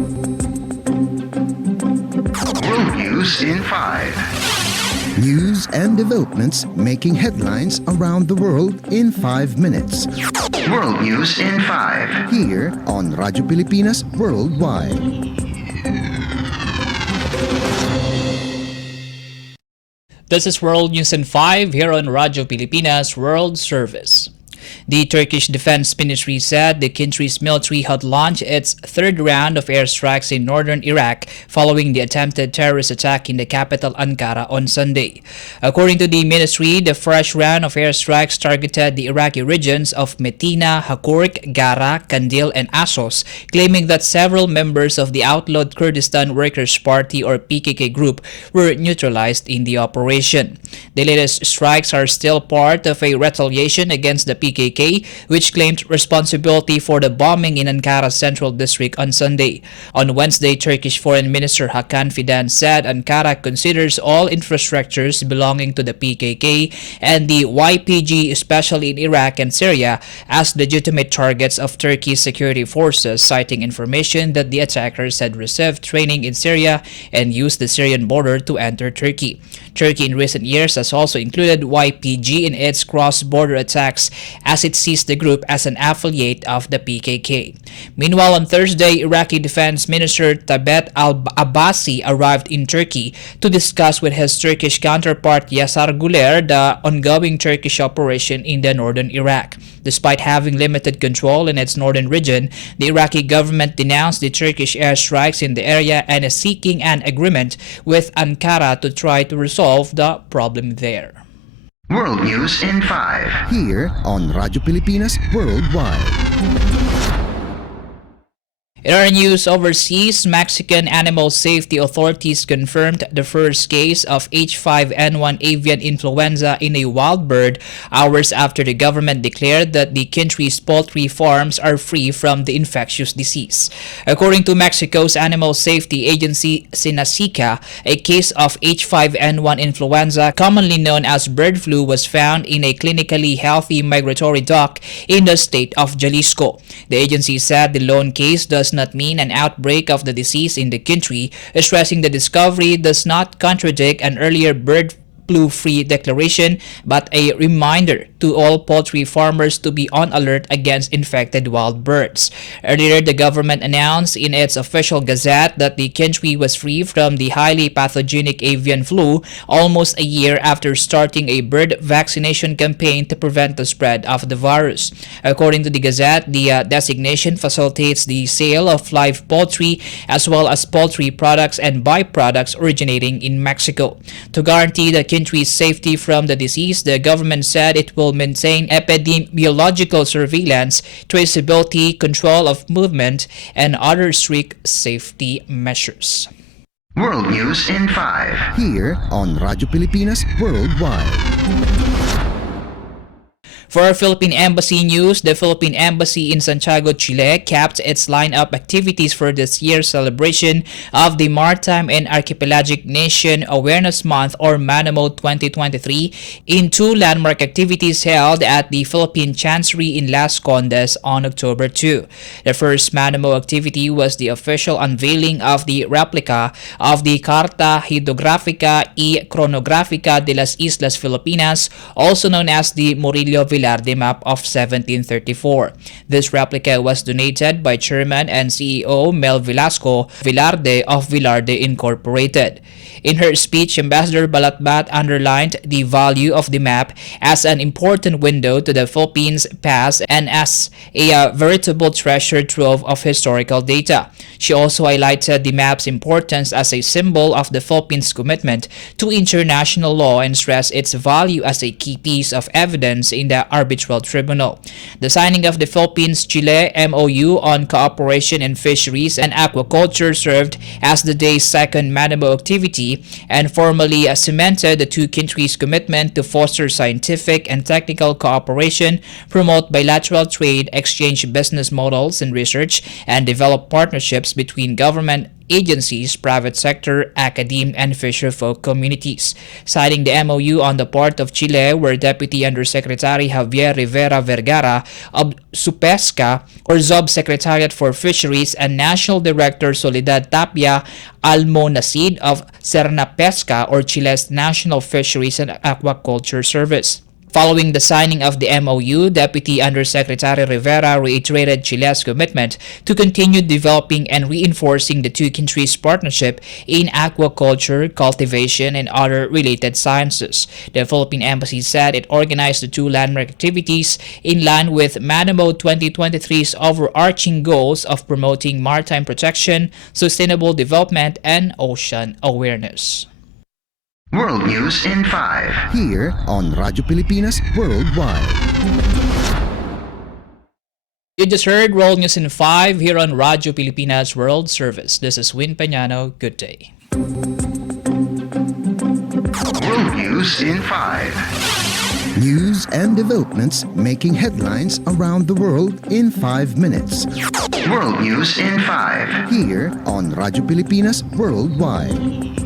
World News in 5. News and developments making headlines around the world in 5 minutes. World News in 5. Here on Radyo Pilipinas Worldwide. This is World News in 5 here on Radyo Pilipinas World Service. The Turkish Defense Ministry said the country's military had launched its third round of airstrikes in northern Iraq following the attempted terrorist attack in the capital Ankara on Sunday. According to the ministry, the fresh round of airstrikes targeted the Iraqi regions of Metina, Hakurk, Gara, Kandil, and Assos, claiming that several members of the outlawed Kurdistan Workers' Party or PKK group were neutralized in the operation. The latest strikes are still part of a retaliation against the PKK, which claimed responsibility for the bombing in Ankara's central district on Sunday. On Wednesday, Turkish Foreign Minister Hakan Fidan said Ankara considers all infrastructures belonging to the PKK and the YPG, especially in Iraq and Syria, as legitimate targets of Turkey's security forces, citing information that the attackers had received training in Syria and used the Syrian border to enter Turkey. Turkey in recent years has also included YPG in its cross-border attacks as it sees the group as an affiliate of the PKK. Meanwhile, on Thursday, Iraqi Defense Minister Tabet al-Abbasi arrived in Turkey to discuss with his Turkish counterpart Yasar Guler the ongoing Turkish operation in the northern Iraq. Despite having limited control in its northern region, the Iraqi government denounced the Turkish airstrikes in the area and is seeking an agreement with Ankara to try to resolve the problem there. World News in 5. Here on Radyo Pilipinas Worldwide. In our news overseas, Mexican animal safety authorities confirmed the first case of H5N1 avian influenza in a wild bird hours after the government declared that the country's poultry farms are free from the infectious disease. According to Mexico's animal safety agency Sinasica, a case of H5N1 influenza, commonly known as bird flu, was found in a clinically healthy migratory duck in the state of Jalisco. The agency said the lone case does not mean an outbreak of the disease in the country, stressing the discovery does not contradict an earlier bird flu-free declaration, but a reminder to all poultry farmers to be on alert against infected wild birds. Earlier, the government announced in its official gazette that the country was free from the highly pathogenic avian flu almost a year after starting a bird vaccination campaign to prevent the spread of the virus. According to the gazette, the designation facilitates the sale of live poultry as well as poultry products and byproducts originating in Mexico. To guarantee the country's safety from the disease, the government said it will maintain epidemiological surveillance, traceability, control of movement, and other strict safety measures. World News in 5. Here on Radyo Pilipinas Worldwide. For our Philippine Embassy news, the Philippine Embassy in Santiago, Chile capped its lineup activities for this year's celebration of the Maritime and Archipelagic Nation Awareness Month or MANAMO 2023 in two landmark activities held at the Philippine Chancery in Las Condes on October 2. The first MANAMO activity was the official unveiling of the replica of the Carta Hidrográfica y Cronográfica de las Islas Filipinas, also known as the Murillo Velarde map of 1734. This replica was donated by Chairman and CEO Mel Velasco Velarde of Velarde Incorporated. In her speech, Ambassador Balatbat underlined the value of the map as an important window to the Philippines' past and as a veritable treasure trove of historical data. She also highlighted the map's importance as a symbol of the Philippines' commitment to international law and stressed its value as a key piece of evidence in the arbitral tribunal. The signing of the Philippines-Chile MOU on cooperation in fisheries and aquaculture served as the day's second MANAMO activity and formally cemented the two countries' commitment to foster scientific and technical cooperation, promote bilateral trade, exchange business models and research, and develop partnerships between government agencies, private sector, academe, and fisherfolk communities. Citing the MOU on the part of Chile, where Deputy Undersecretary Javier Rivera Vergara of SUPESCA, or ZOB Secretariat for Fisheries, and National Director Soledad Tapia Almonacid of Pesca, or Chile's National Fisheries and Aquaculture Service. Following the signing of the MOU, Deputy Undersecretary Rivera reiterated Chile's commitment to continue developing and reinforcing the two countries' partnership in aquaculture, cultivation, and other related sciences. The Philippine Embassy said it organized the two landmark activities in line with Manamo 2023's overarching goals of promoting maritime protection, sustainable development, and ocean awareness. World News in 5. Here on Radyo Pilipinas Worldwide. You just heard World News in 5 here on Radyo Pilipinas World Service. This is Peñano. Good day. World News in 5. News and developments making headlines around the world in 5 minutes. World News in 5. Here on Radyo Pilipinas Worldwide.